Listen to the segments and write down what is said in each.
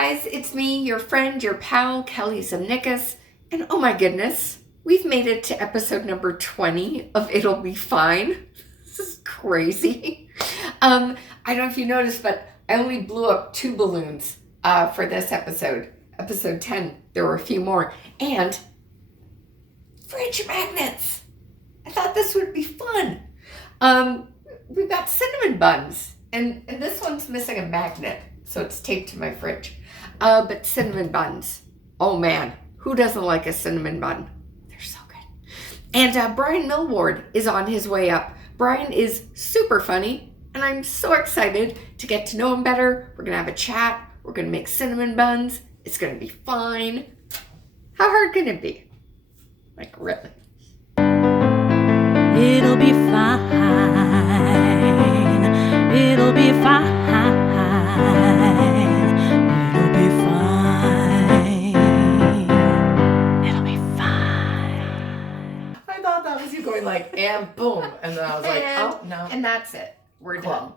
guys, it's me, your friend, your pal, Kelly Zemnickis, and oh my goodness, we've made it to episode number 20 of It'll Be Fine. This is crazy. I don't know if you noticed, but I only blew up 2 balloons for this episode. Episode 10, there were a few more. And fridge magnets. I thought this would be fun. We've got cinnamon buns, and this one's missing a magnet, so it's taped to my fridge. But cinnamon buns, oh man, who doesn't like a cinnamon bun? They're so good. And Brian Millward is on his way up. Brian is super funny, and I'm so excited to get to know him better. We're gonna have a chat. We're gonna make cinnamon buns. It's gonna be fine. How hard can it be? Like, really? It'll be fine. It'll be fine. It'll be fine. It'll be fine. I thought that was you going like, and boom. And then I was like, oh, no. And that's it. We're done.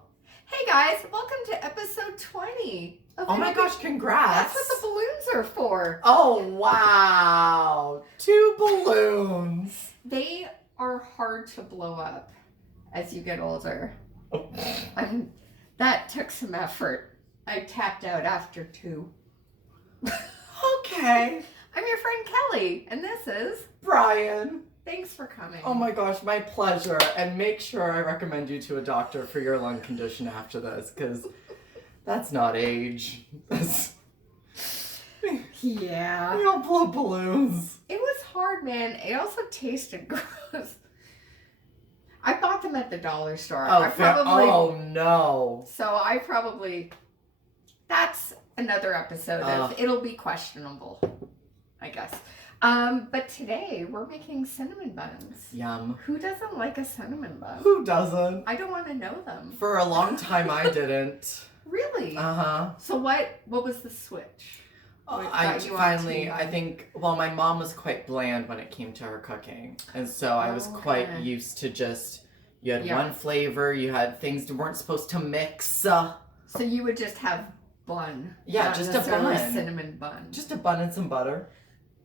Hey guys, welcome to episode 20. Oh my gosh, congrats. That's what the balloons are for. Oh, wow. 2 balloons. They are hard to blow up as you get older. That took some effort. I tapped out after 2. Okay. I'm your friend Kelly, and this is Brian. Thanks for coming. Oh my gosh, my pleasure. And make sure I recommend you to a doctor for your lung condition after this, because that's not age. Yeah. We don't blow balloons. It was hard, man. It also tasted gross. I bought them at the dollar store. Oh no. So that's another episode of It'll Be Questionable, I guess. But today we're making cinnamon buns. Yum. Who doesn't like a cinnamon bun? Who doesn't? I don't want to know them. For a long time I didn't. Really? Uh-huh. So what was the switch? I think, my mom was quite bland when it came to her cooking. And so I was quite used to just, you had one flavor, you had things that weren't supposed to mix. So you would just have bun. Yeah, just a bun. Cinnamon bun. Just a bun and some butter.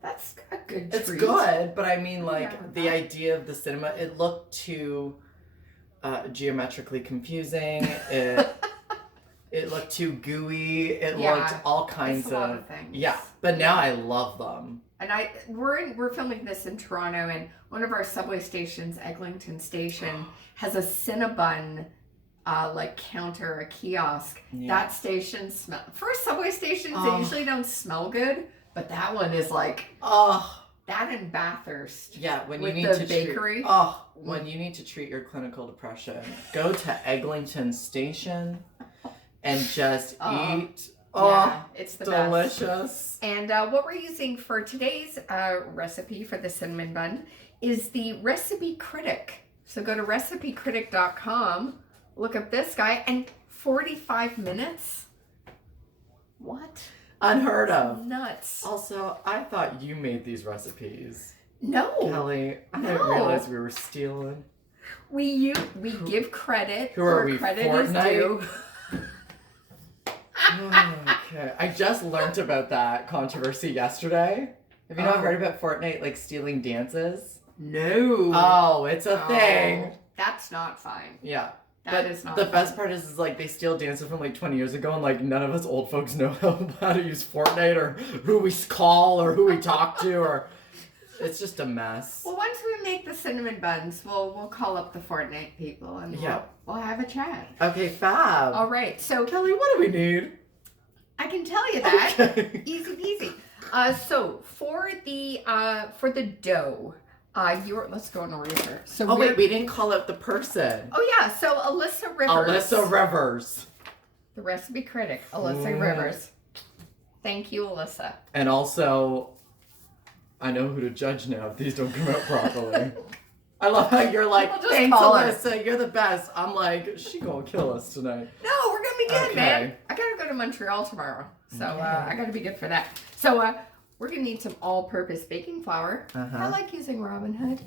That's a good treat. It's good, but I mean, like, the idea of the cinnamon, it looked too geometrically confusing. It looked too gooey. It looked all kinds of... a lot of things. Yeah, but now I love them. And we're filming this in Toronto, and one of our subway stations, Eglinton Station, has a Cinnabon counter, a kiosk. Yeah. That station for subway stations, they usually don't smell good, but that one is like that in Bathurst. Yeah, when you need the to bakery. When you need to treat your clinical depression, go to Eglinton Station and just eat. Yeah, it's the delicious. Best. And what we're using for today's recipe for the cinnamon bun is the Recipe Critic. So go to recipecritic.com, look up this guy, and 45 minutes? What? Unheard of. Nuts. Also, I thought you made these recipes. No. Kelly, I didn't realize we were stealing. We give credit where credit Fortnite? Is due. Okay. I just learned about that controversy yesterday. Have you not heard about Fortnite, like, stealing dances? No. Oh, it's a thing. That's not fine. Yeah. That is not the fun. best part is like they steal dances from like 20 years ago, and like none of us old folks know how to use Fortnite or who we call or who we talk to, or it's just a mess. Well, once we make the cinnamon buns, we'll call up the Fortnite people and we'll have a chat. Okay, fab. All right, so Kelly, what do we need? I can tell you that. Okay. Easy peasy. So for the dough. Let's go in order. So wait, we didn't call out the person. Oh yeah, so Alyssa Rivers. The Recipe Critic, Alyssa Rivers. Thank you, Alyssa. And also, I know who to judge now if these don't come out properly. I love how you're like, thanks Alyssa, you're the best. I'm like, she gonna kill us tonight. No, we're gonna be good, man. I gotta go to Montreal tomorrow, so I gotta be good for that. So we're gonna need some all-purpose baking flour. I like using Robin Hood.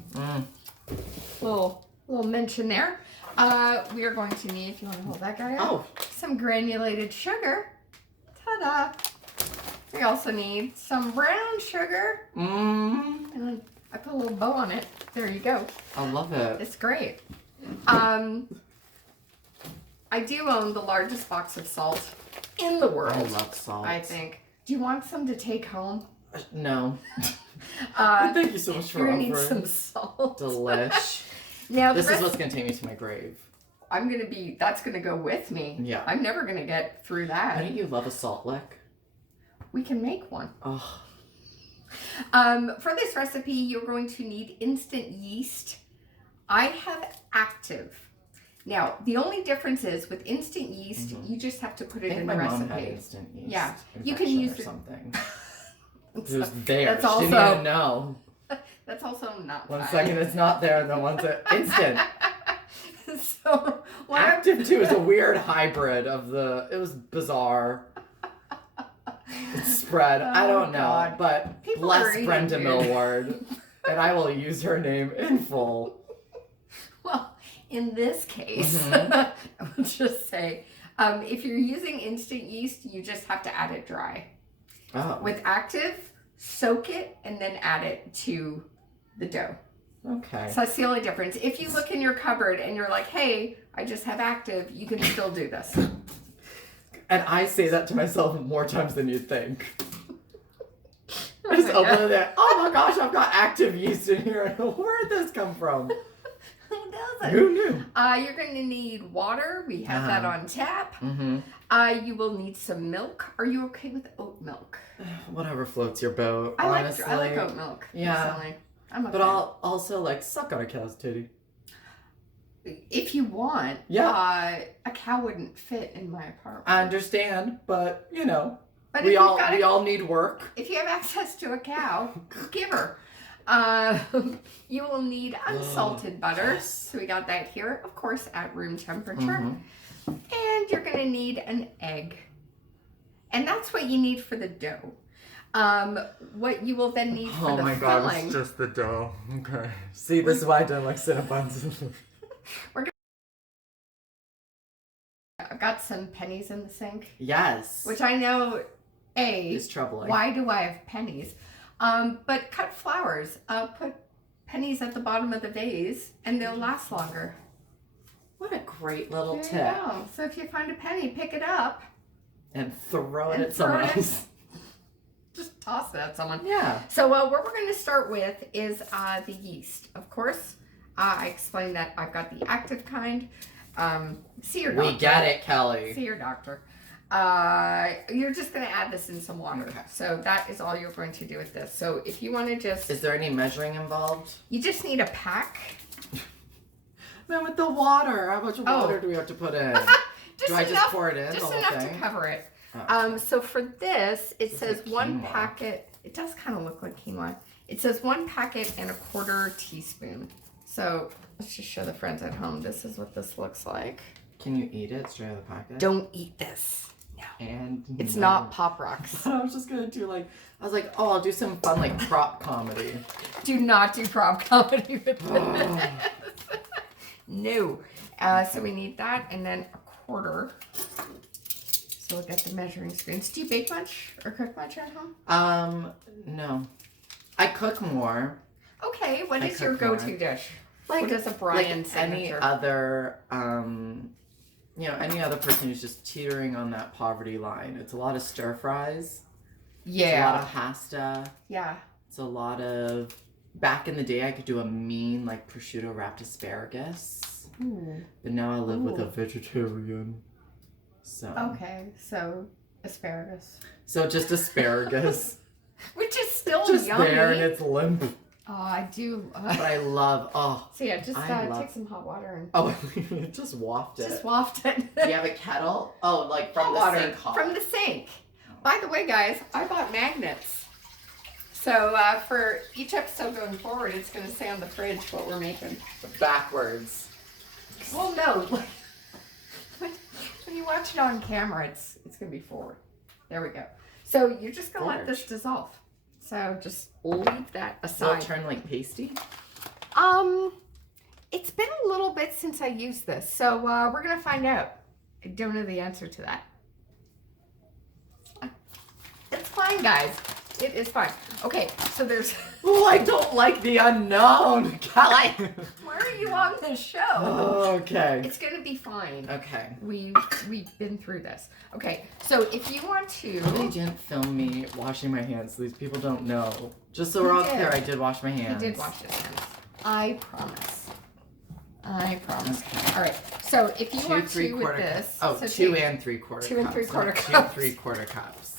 Little mention there. We are going to need, if you want to hold that guy up, some granulated sugar. Ta-da! We also need some brown sugar. And then I put a little bow on it. There you go. I love it. It's great. I do own the largest box of salt in the world. I love salt. I think. Do you want some to take home? No. Thank you so much for offering. You're gonna need some salt. Delish. Now this is what's gonna take me to my grave. That's gonna go with me. Yeah. I'm never gonna get through that. Don't you love a salt lick? We can make one. Oh. For this recipe, you're going to need instant yeast. I have active. Now, the only difference is with instant yeast, you just have to put it in the recipe. Mom had instant yeast. Yeah, you can use or something. It was there. That's she also, didn't even know. That's also not One fine. second it's not there, and then one's instant. So active too is a weird hybrid of the. It was bizarre. It's spread. I don't know, God. but People bless Brenda Millward, and I will use her name in full. Well, in this case, I will just say, if you're using instant yeast, you just have to add it dry. Oh. With active, soak it and then add it to the dough. Okay. So that's the only difference. If you look in your cupboard and you're like, hey, I just have active, you can still do this. And I say that to myself more times than you'd think. Oh Just my open God. it. Oh my gosh, I've got active yeast in here. Where did this come from? Who doesn't? Who knew? You're going to need water. We have that on tap. You will need some milk. Are you okay with oat milk? Whatever floats your boat. I honestly. like oat milk. Yeah. Personally. I'm a But fan. I'll also like suck on a cow's titty. If you want, Yeah. a cow wouldn't fit in my apartment. I understand, but you know, But we if you've all got need work. If you have access to a cow, give her. You will need unsalted butter. Yes. So we got that here, of course, at room temperature. And you're going to need an egg. And that's what you need for the dough. What you will then need for the filling. it's just the dough. Okay. See, this is why I don't like Cinnamon Buns. I've got some pennies in the sink. Yes. Which I know, is troubling. why do I have pennies? But cut flowers. Put pennies at the bottom of the vase and they'll last longer. What a great little There tip. you go. So if you find a penny, pick it up. And throw it And at someone throw it. else. Just toss it at someone. Yeah. So what we're going to start with is the yeast. Of course, I explained that I've got the active kind. See your doctor. We get it, Kelly. See your doctor. You're just going to add this in some water. Okay. So that is all you're going to do with this. So if you want to just... Is there any measuring involved? You just need a pack. Man, with the water, how much water do we have to put in? Do I just pour it in? Just the whole enough thing? to cover it. Oh. So for this, it says like one quinoa. packet. It does kind of look like quinoa. It says 1 packet and 1/4 teaspoon. So let's just show the friends at home. This is what this looks like. Can you eat it straight out of the packet? Don't eat this. No. And It's not Pop Rocks. I was just gonna do I was like, oh, I'll do some fun prop comedy. Do not do prop comedy with this. No. So we need that and then 1/4. So we'll get the measuring spoons. Do you bake much or cook much at home? No. I cook more. Okay, what I is your cook more. go-to dish? What is a Brian signature? Any other, any other person who's just teetering on that poverty line. It's a lot of stir fries. Yeah. It's a lot of pasta. Yeah. It's a lot of, back in the day, I could do a mean, prosciutto wrapped asparagus. Ooh. But now I live with a vegetarian. So. Okay, so asparagus. So just asparagus. Which is still Just yummy. there and it's limp. Oh, I do. But I love, So yeah, just I love- take some hot water and oh, just waft it. just waft it. Do you have a kettle? Oh, from Hot the sink hot. From the sink. By the way, guys, I bought magnets. So for each episode going forward, it's going to say on the fridge what we're making. Backwards. Well, no. When you watch it on camera, it's going to be forward. There we go. So you're just going to let this dissolve. So just leave that Will aside. it turn pasty? It's been a little bit since I used this, so we're gonna find out. I don't know the answer to that. It's fine. fine, guys. It is fine. Okay, so there's... Oh, I don't like the unknown, Kelly. Why are you on this show? Okay. It's gonna be fine. Okay. We've been through this. Okay, so if you want to... They didn't film me washing my hands. These people don't know. Just so we're all clear, I did wash my hands. He did wash his hands. I promise. Okay. All right. So if you want to with this... Oh, so 2 take and 3/4 cups. 2 and 3/4 not cups. 2 3/4 cups.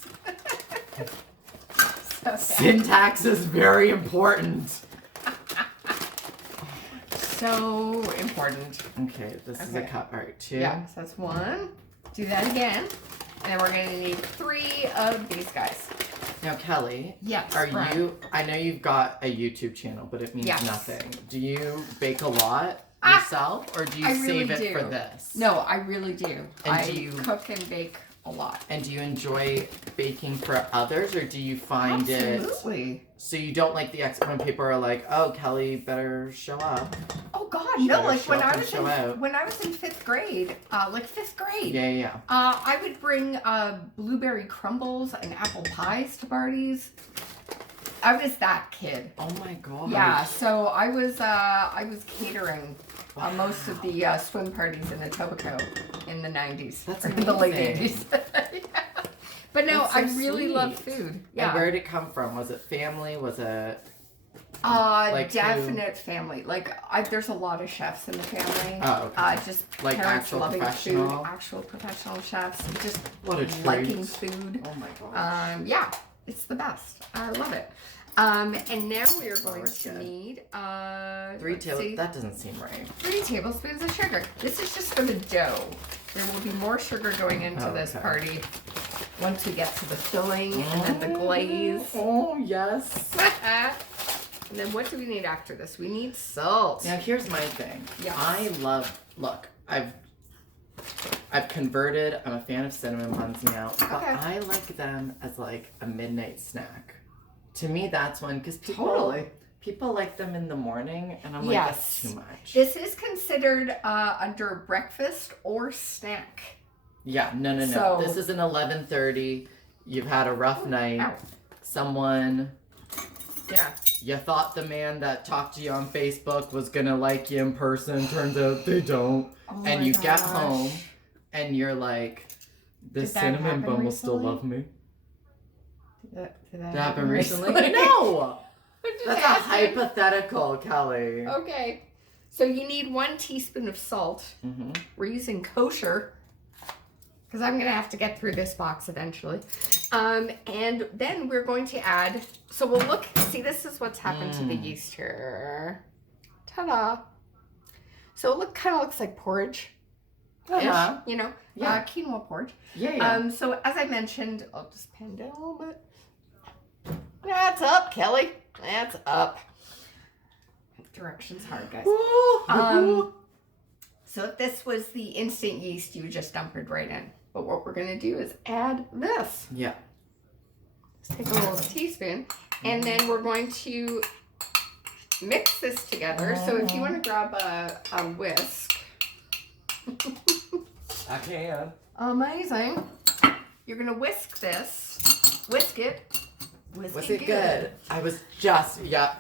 Okay. Syntax is very important. So important. Okay, this is a cup. All right, 2. Yeah, so that's 1. Do that again. And then we're going to need 3 of these guys. Now, Kelly, Yes, are Brian. you? I know you've got a YouTube channel, but it means nothing. Do you bake a lot yourself, or do you save it for this? No, I really do. And I do you cook and bake a lot. And do you enjoy baking for others, or do you find Absolutely. So you don't like the when people are like, "Oh, Kelly, better show up." Oh God, no! Like when I was in 5th grade, Yeah. I would bring blueberry crumbles and apple pies to parties. I was that kid. Oh my God. Yeah, so I was catering most of the swim parties in Etobicoke in the 90s. That's in the late amazing. 80s. Yeah. But no, That's so I really sweet. love food. Yeah. And where did it come from? Was it family? Was it definite family. Like there's a lot of chefs in the family. Oh, okay. Just like parents actual loving professional? food, actual professional chefs, just What a treat. liking food. Oh my gosh. Yeah, it's the best. I love it. And now we are going it's to good. need 3 tablespoons. That doesn't seem right. 3 tablespoons of sugar. This is just for the dough. There will be more sugar going into this party once we get to the filling and then the glaze. Oh yes. And then what do we need after this? We need salt. Now here's my thing. Yes. Look, I've converted. I'm a fan of cinnamon buns now, but I like them as like a midnight snack. To me, that's one because people like them in the morning, and I'm like, that's too much. This is considered under breakfast or snack. Yeah, no. So, this is an 11:30. You've had a rough night. Someone. Yeah. You thought the man that talked to you on Facebook was gonna like you in person. Turns out they don't. Oh and you get home, and you're like, "This cinnamon bun will still love me." Did that happen recently? No. That's a hypothetical, Kelly. Okay. So you need 1 teaspoon of salt. Mm-hmm. We're using kosher because I'm going to have to get through this box eventually. And then we're going to add, so we'll look, see, this is what's happened to the yeast here. Ta-da. So it kind of looks like porridge. You know, quinoa porridge. Yeah. So as I mentioned, I'll just pan down a little bit. That's up, Kelly. That's up. Directions hard, guys. So if this was the instant yeast, you would just dump it right in. But what we're gonna do is add this. Yeah. Let's take a little teaspoon, and then we're going to mix this together. So if you want to grab a whisk. I can. Amazing. You're gonna whisk this. Whisk it. Was it good? I was just, Okay.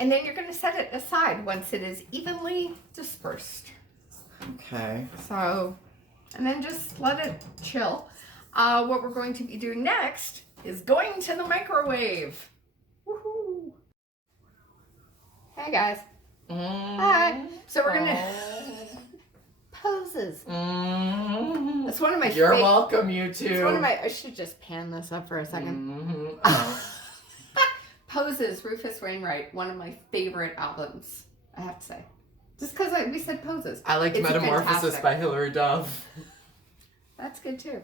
And then you're going to set it aside once it is evenly dispersed. Okay. So, and then just let it chill. What we're going to be doing next is going to the microwave. Woohoo! Hey guys. Hi. So we're going to... Poses. That's one of my You're welcome, you two. It's one of my... I should just pan this up for a second. Poses, Rufus Wainwright, one of my favorite albums, I have to say. Just because we said Poses. I liked Metamorphosis by Hilary Duff. That's good too.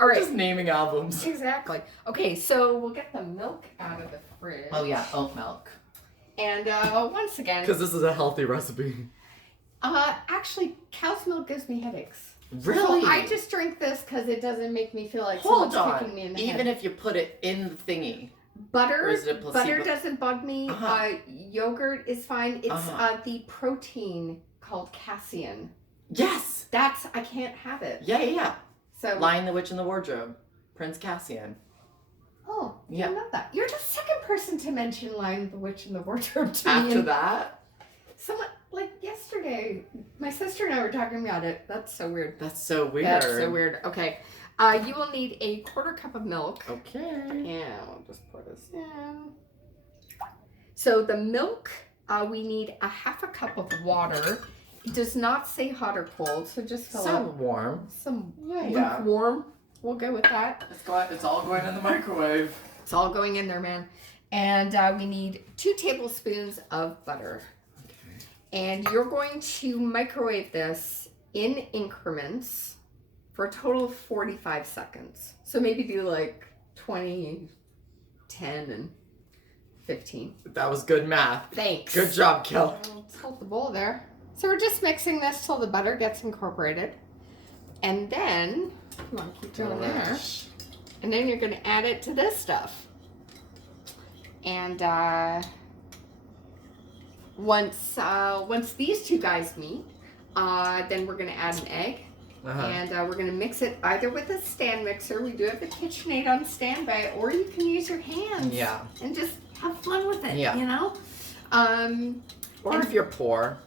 All right. Just naming albums. Exactly. Okay, so we'll get the milk out of the fridge. Oh yeah, oat milk. And once again... Because this is a healthy recipe. Actually, cow's milk gives me headaches. Really? So I just drink this because it doesn't make me feel like Hold someone's on. kicking me in the head. Even if you put it in the thingy. Butter, Or is it a placebo? butter doesn't bug me. Yogurt is fine. It's the protein called casein. Yes. I can't have it. Yeah. So Lion the Witch in the Wardrobe, Prince Cassian. Oh, yeah. I love that. You're the second person to mention Lion the Witch in the Wardrobe to me. After that? Someone, like yesterday, my sister and I were talking about it. That's so weird. That's so weird. That's so weird. Okay. You will need a 1/4 cup of milk. Okay. Yeah, I'll just pour this in. So the milk, we need a 1/2 cup of water. It does not say hot or cold, so just fill up. Warm. Some Yeah. lukewarm. We'll go with that. It's all going in the microwave. It's all going in there, man. And we need 2 tablespoons of butter. Okay. And you're going to microwave this in increments for a total of 45 seconds. So maybe do like 20, 10, and 15. That was good math. Thanks. Good job, Kel. Let's hold the bowl there. So we're just mixing this till the butter gets incorporated. And then, you want to keep doing there. And then you're going to add it to this stuff. And once these two guys meet, then we're going to add an egg. And we're going to mix it either with a stand mixer. We do have the KitchenAid on standby, or you can use your hands. Yeah. And just have fun with it, Yeah. you know? Or if you're poor.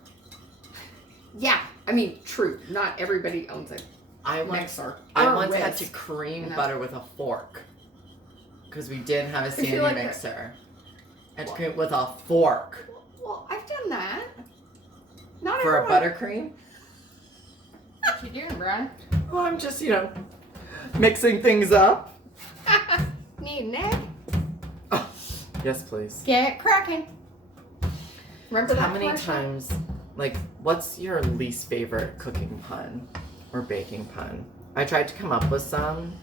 Yeah. I mean, true. Not everybody owns a I once mixer. had to cream butter with a fork. Because we didn't have a standing mixer. I had to cream it with a fork. Well, I've done that. Not For everyone. a buttercream? What you doing, Brian? Well, I'm just, mixing things up. Need an egg? Oh, yes, please. Get cracking. Remember that How many commercial? times, what's your least favorite cooking pun or baking pun? I tried to come up with some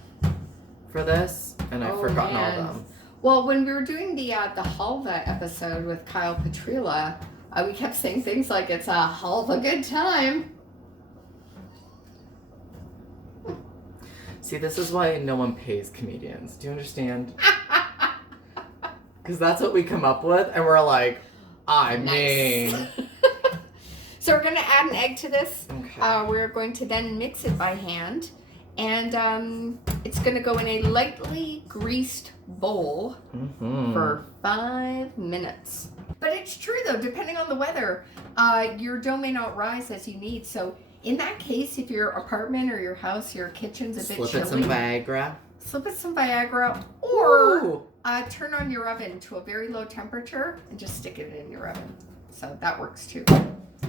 for this, and I've forgotten all of them. Well, when we were doing the halva episode with Kyle Petrila, we kept saying things like, it's a halva good time. See, this is why no one pays comedians. Do you understand? Because that's what we come up with, and we're like, I mean. So we're going to add an egg to this. Okay. We're going to then mix it by hand. And it's going to go in a lightly greased bowl for 5 minutes. But it's true, though, depending on the weather, your dough may not rise as you need. So in that case, if your apartment or your house, your kitchen's a bit chilly. Slip it some Viagra. Slip it some Viagra. Or turn on your oven to a very low temperature and just stick it in your oven. So that works, too.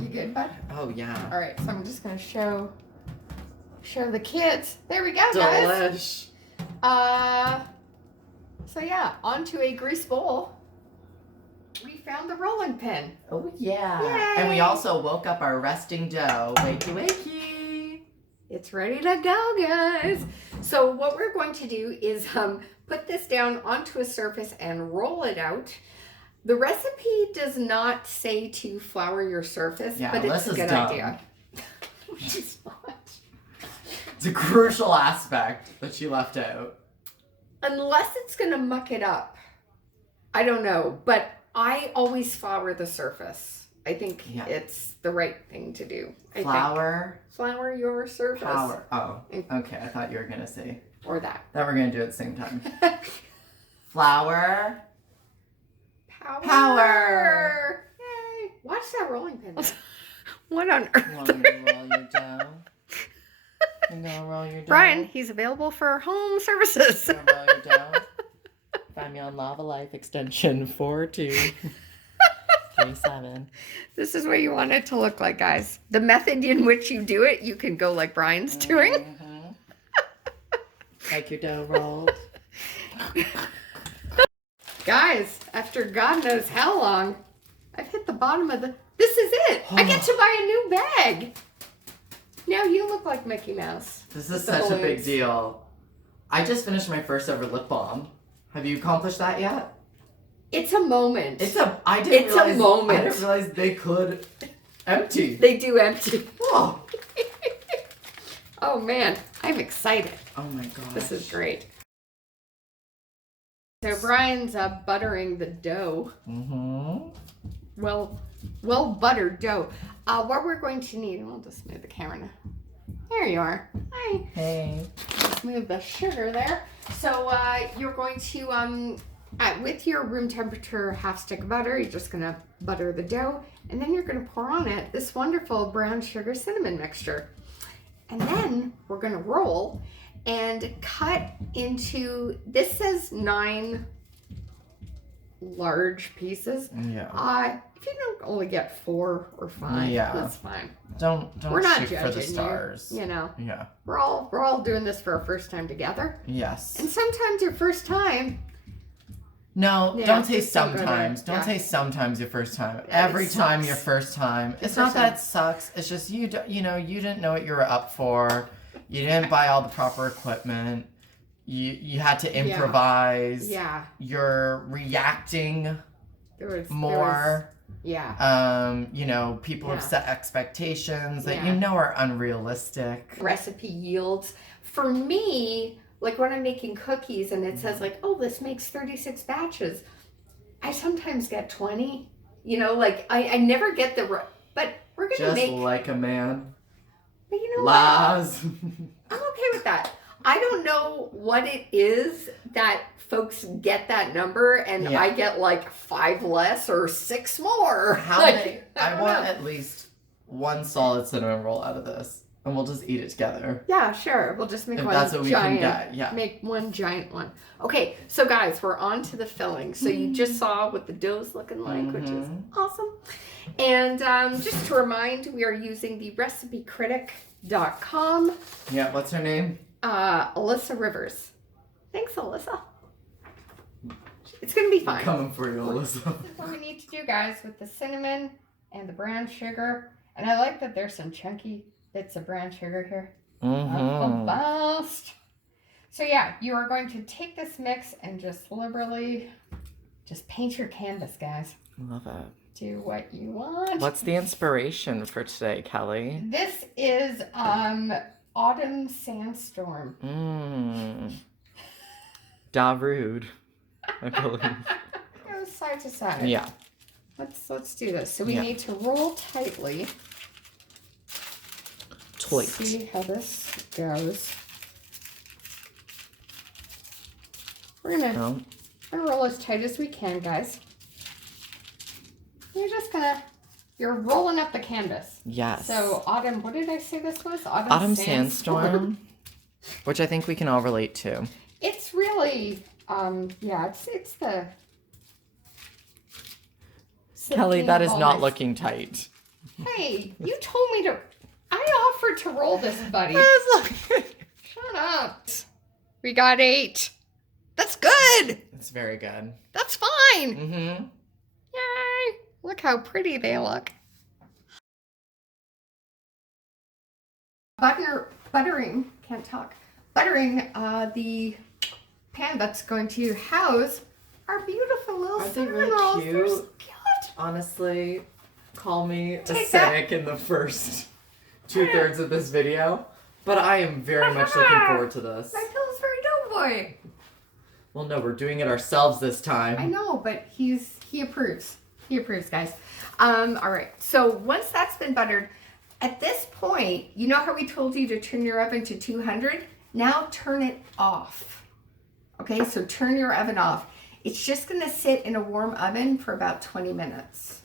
You good, bud? Oh, yeah. All right, so I'm just going to show the kids. There we go, guys. Delish. So yeah, onto a grease bowl. We found the rolling pin. Oh, yeah. Yay. And we also woke up our resting dough. Wakey, wakey. It's ready to go, guys. So what we're going to do is put this down onto a surface and roll it out. The recipe does not say to flour your surface, but it's a good idea. Which is not. It's a crucial aspect that she left out. Unless it's going to muck it up. I don't know, but I always flour the surface. I think it's the right thing to do. Flour your surface. Flour. Oh, okay. I thought you were going to say. Or that. That we're going to do it at the same time. Flour. Power. Yay. Watch that rolling pin. What on earth? You want me to roll your dough? I'm going to roll your dough. Brian, he's available for home services. I'm gonna roll your dough. Find me on Lava Life extension 4237. This is what you want it to look like, guys. The method in which you do it, you can go like Brian's doing. Like your dough rolled. Guys, after God knows how long, I've hit the bottom of the... This is it. I get to buy a new bag. Now you look like Mickey Mouse. This is such a big deal. I just finished my first ever lip balm. Have you accomplished that yet? It's a moment. I didn't realize they could empty. They do empty. Oh. Oh man, I'm excited. Oh my gosh. This is great. So Brian's buttering the dough. Well buttered dough. What we're going to need, and we'll just move the camera now. There you are. Hi. Hey. move the sugar there. So you're going to, with your room temperature half stick of butter, you're just going to butter the dough. And then you're going to pour on it this wonderful brown sugar cinnamon mixture. And then we're going to roll and cut into, this says 9 large pieces. Yeah. If you don't only get 4 or 5, that's fine. Don't We're not shoot for the judging stars. you know. Yeah. We're all doing this for our first time together. Yes. And sometimes your first time. No, Yeah, don't say just don't go there. sometimes. Don't say sometimes your first time. Every time your first time. It's not that it sucks. It's just you didn't know what you were up for. You didn't buy all the proper equipment. You had to improvise. Yeah. You're reacting more. People have set expectations that are unrealistic. Recipe yields. For me, like when I'm making cookies and it says like, oh, this makes 36 batches. I sometimes get 20. I never get but we're going to make. Just like a man. But you know Lies. what? I'm okay with that. I don't know what it is that folks get that number and I get like 5 less or 6 more. I want at least 1 solid cinnamon roll out of this. And we'll just eat it together. Yeah, sure. We'll just make if one that's what giant. We can get. Yeah. Make one giant one. Okay, so guys, we're on to the filling. So you just saw what the dough's looking like, which is awesome. And just to remind, we are using the recipecritic.com. Yeah, what's her name? Alyssa Rivers. Thanks, Alyssa. It's going to be fine. I'm coming for you, Alyssa. This is what we need to do, guys, with the cinnamon and the brown sugar. And I like that there's some chunky bits of brown sugar here. Fast. So yeah, you are going to take this mix and just liberally just paint your canvas, guys. Love it. Do what you want. What's the inspiration for today, Kelly? This is Autumn Sandstorm. Darude, I believe. Go side to side. Yeah. Let's do this. So we need to roll tightly. See how this goes. We're gonna roll as tight as we can, guys. You're rolling up the canvas. Yes. So Autumn, what did I say this was? Autumn Sandstorm. Which I think we can all relate to. It's really, it's the... Kelly, that is not looking tight. Hey, you told me to... I offered to roll this, buddy. Shut up. We got 8. That's good. It's very good. That's fine. Mm-hmm. Yay. Look how pretty they look. Buttering the pan that's going to house our beautiful little cinnamon rolls. Cute? They're so cute. Honestly, call me a cynic in the first 2/3 of this video, but I am very much looking forward to this. My Pillsbury Doughboy. Well, no, we're doing it ourselves this time. I know, but he approves. He approves, guys. All right. So once that's been buttered, at this point, you know how we told you to turn your oven to 200? Now turn it off. Okay, so turn your oven off. It's just going to sit in a warm oven for about 20 minutes.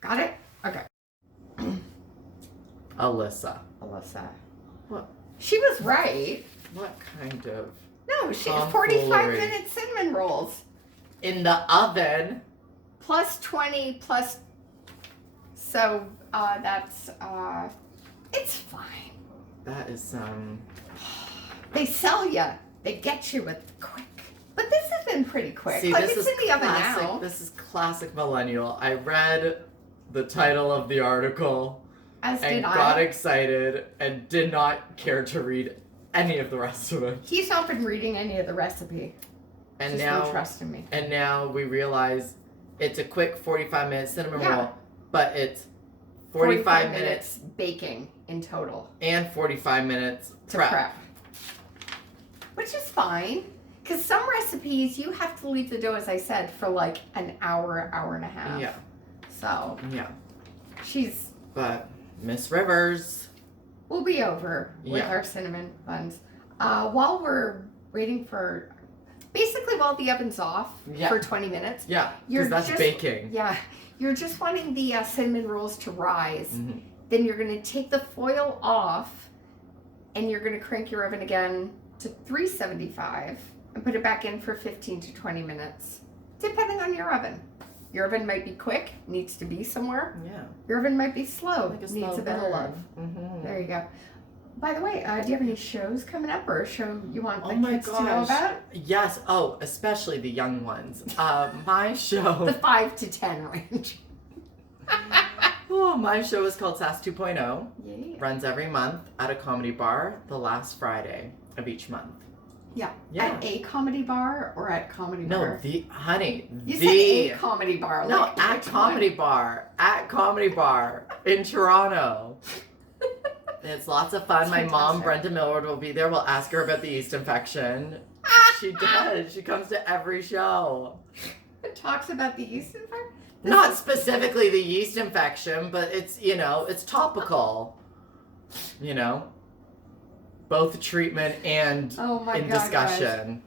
Got it? Okay. Alyssa. Well, she was right. What kind of... No, she 45-minute cinnamon rolls. In the oven? Plus 20, plus... So, that's... It's fine. That is, They sell you. They get you with quick. But this has been pretty quick. See, like, this it's is in the oven classic, now. This is classic millennial. I read the title of the article and got excited and did not care to read any of the rest of it. He's not been reading any of the recipe. And Just now, been trusting me. And now we realize it's a quick 45-minute cinnamon roll, but it's 45 minutes baking in total. And 45 minutes to prep. Which is fine. Because some recipes, you have to leave the dough, as I said, for like an hour, hour and a half. Yeah. So. Yeah. But Miss Rivers. We'll be over with our cinnamon buns. While we're waiting for, basically while the oven's off for 20 minutes. Yeah, because that's baking. Yeah, you're just wanting the cinnamon rolls to rise. Mm-hmm. Then you're going to take the foil off and you're going to crank your oven again to 375 and put it back in for 15 to 20 minutes, depending on your oven. Your oven might be quick, needs to be somewhere. Yeah. Your oven might be slow, needs slow a bit of love. Mm-hmm. There you go. By the way, do you have any shows coming up or a show you want the kids to know about? Yes. Oh, especially the young ones. My show. The 5 to 10 range. Oh, my show is called Sass 2.0. Yeah. Runs every month at a comedy bar the last Friday of each month. Yeah. Yeah. At a comedy bar or at comedy bar? No, honey. You said a comedy bar. No, like, at comedy bar. At comedy bar in Toronto. It's lots of fun. My mom, Brenda Millward, will be there. We'll ask her about the yeast infection. She does. She comes to every show. It talks about the yeast infection? Not specifically the yeast infection, but it's, it's topical. Both treatment and discussion.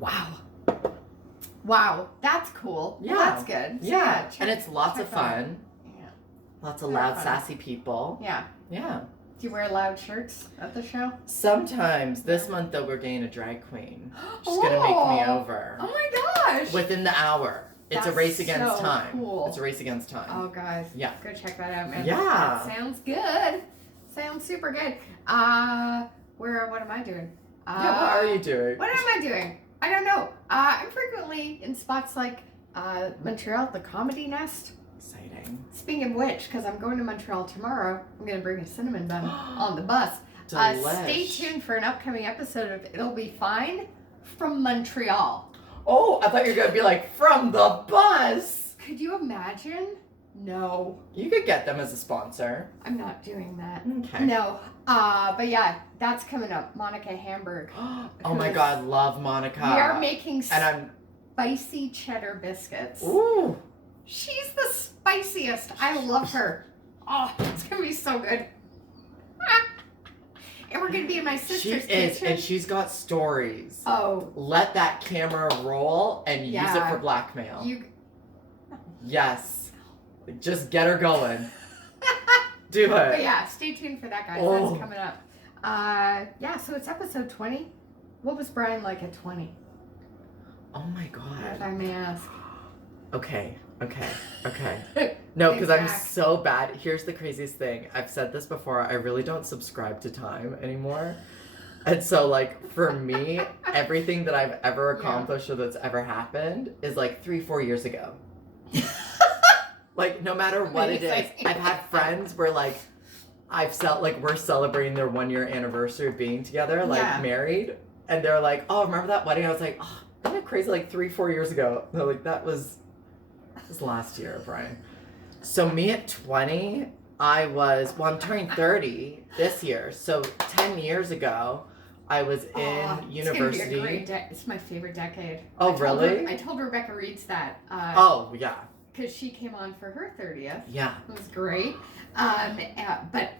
Gosh. Wow, that's cool. Yeah. Well, that's good. So yeah. And it's lots of fun. Yeah. Lots of loud, sassy people. Yeah. Yeah. Do you wear loud shirts at the show? Sometimes. This month, though, we're getting a drag queen. She's going to make me over. Oh my gosh. Within the hour. It's a race against time. Cool. It's a race against time. Oh, guys. Yeah. Go check that out, man. Yeah. That sounds good. Sounds super good. What am I doing? Yeah, what are you doing? What am I doing? I don't know. I'm frequently in spots like Montreal, the Comedy Nest. Exciting. Speaking of which, because I'm going to Montreal tomorrow, I'm going to bring a cinnamon bun on the bus. Stay tuned for an upcoming episode of It'll Be Fine from Montreal. Oh, I thought you were going to be like, from the bus. Could you imagine? No. You could get them as a sponsor. I'm not doing that. Okay. No. But yeah, that's coming up. Monica Hamburg. Oh my God, love Monica. We are making spicy cheddar biscuits. Ooh. She's the spiciest. I love her. Oh, it's going to be so good. And we're going to be in my sister's kitchen. And she's got stories. Oh. Let that camera roll and use it for blackmail. Yes. Just get her going. Do it. But yeah, stay tuned for that, guys. Oh. That's coming up. So it's episode 20. What was Brian like at 20? Oh my God. If I may ask. Okay. No, because I'm so bad. Here's the craziest thing. I've said this before. I really don't subscribe to time anymore. And so, like, for me, everything that I've ever accomplished or that's ever happened is like 3-4 years ago. Like, no matter what it is. I've had friends where, like, we're celebrating their 1-year anniversary of being together, like, married. And they're like, oh, remember that wedding? I was like, oh, isn't that crazy? Like, 3-4 years ago. They're like, that was last year, Brian. So me at 20, I'm turning 30 this year. So 10 years ago, I was in university. It's gonna be a great it's my favorite decade. Oh, really? I told Rebecca Reeds that. Oh, yeah. Because she came on for her 30th. Yeah. It was great. But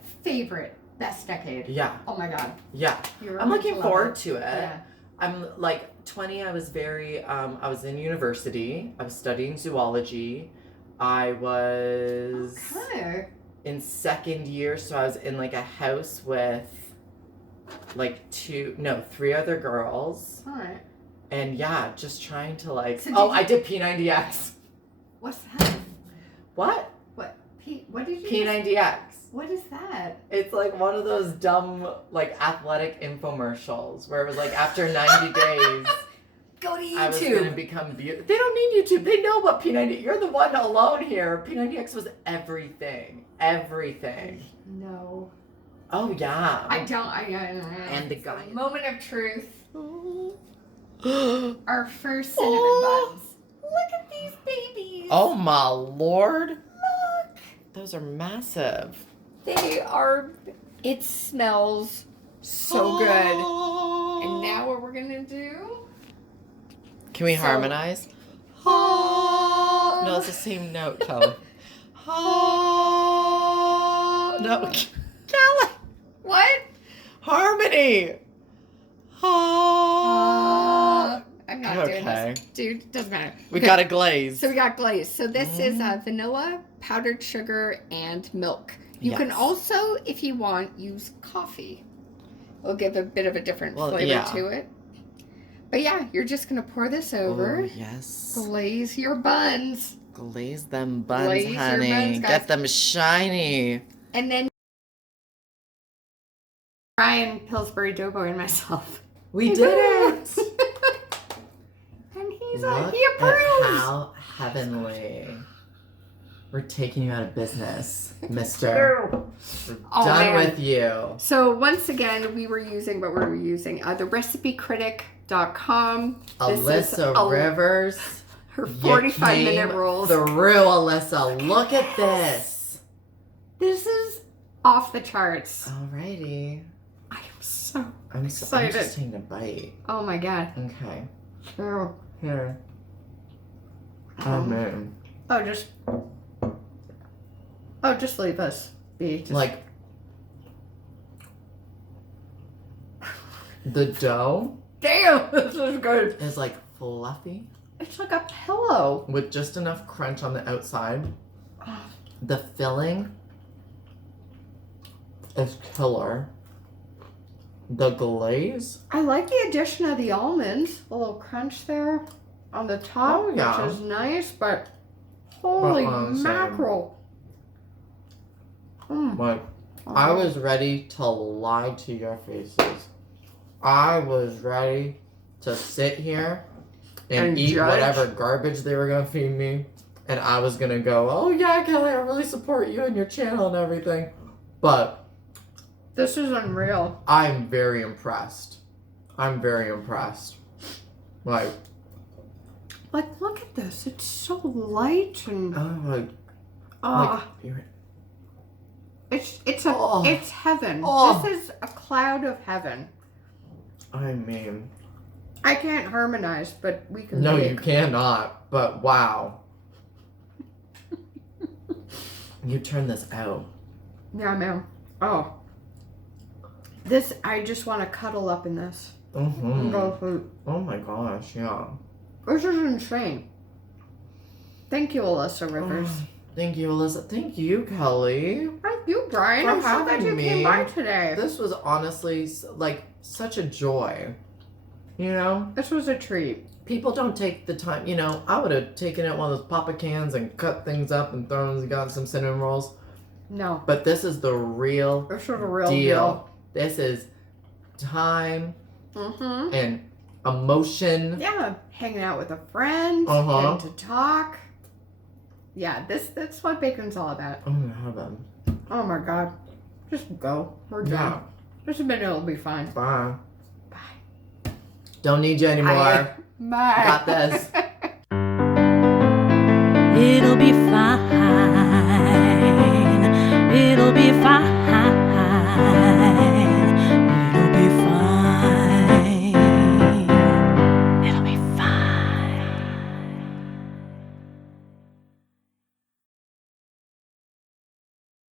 best decade. Yeah. Oh my God. Yeah. I'm looking forward to it. Yeah. I'm like 20. I was I was in university. I was studying zoology. I was in second year, so I was in like a house with like 3 other girls. All right. And yeah, just trying to like. So I did P90X. What's that? What? What did you? P90X. What is that? It's like one of those dumb like athletic infomercials where it was like after 90 days. Go to YouTube. I was going to become beautiful. They don't need YouTube. They know what P90. You're the one alone here. P90X was everything. Everything. No. Oh yeah. I don't. And the guy. Moment of truth. Our first cinnamon buns. Look at these babies. Oh my Lord. Look. Those are massive. They are. It smells so good. And now what we're gonna do? Can we harmonize? No, it's the same note, Kelly. No, Kelly. What? Harmony. I'm not doing Okay. this. Dude, doesn't matter. We got a glaze. So we got glaze. So this is vanilla, powdered sugar, and milk. You can Yes. also, if you want, use coffee. It'll give a bit of a different flavor to it. But yeah, you're just going to pour this over. Oh, yes. Glaze your buns. Glaze them buns, Glaze your honey. buns, guys. Get them shiny. And then Brian, Pillsbury Doughboy, and myself. We did it. And he's Look he approves. at how heavenly. We're taking you out of business, mister. We're done with you. So once again, we were using what were we using? The recipecritic.com. Alyssa Rivers. Her 45-minute rolls. Through Alyssa. Look at this. This is off the charts. Alrighty. I am so I'm excited. just taking a bite. Oh my god. Okay. Oh, Here. Oh man. Just leave us be. Just... Like the dough damn, this is good. is like fluffy It's like a pillow. with just enough crunch on the outside. The filling is killer. The glaze. I like the addition of the almonds. A little crunch there on the top, Oh, yeah. which is nice, but holy Same. mackerel. Like, I was ready to lie to your faces. I was ready to sit here and eat judge. whatever garbage they were going to feed me. And I was going to go, oh yeah, Kelly, I really support you and your channel and everything. But This is unreal. I'm very impressed. I'm very impressed. Like, Look at this. It's so light and it's heaven. Oh. This is a cloud of heaven. I mean, I can't harmonize, but we can. no, bake. you cannot. But wow. You turn this out. Yeah, man. Oh. This, I just want to cuddle up in this. Mm-hmm. And go food. Oh my gosh, yeah. This is insane. Thank you, Alyssa Rivers. Thank you, Alyssa. Thank you, Kelly. Thank you, Brian. For I'm so glad having you me. came by today. This was honestly like such a joy. You know? This was a treat. People don't take the time. You know, I would have taken out one of those Papa cans and cut things up and thrown and got some cinnamon rolls. No. But this is the real This is a real deal. This is time Mm-hmm. and emotion. Yeah. Hanging out with a friend and to talk. Yeah, that's what bacon's all about. Oh my heaven. Oh my god. Just go. We're done. Yeah. This has been, it'll be fine. Bye. Bye. Don't need you anymore. Bye. Got this.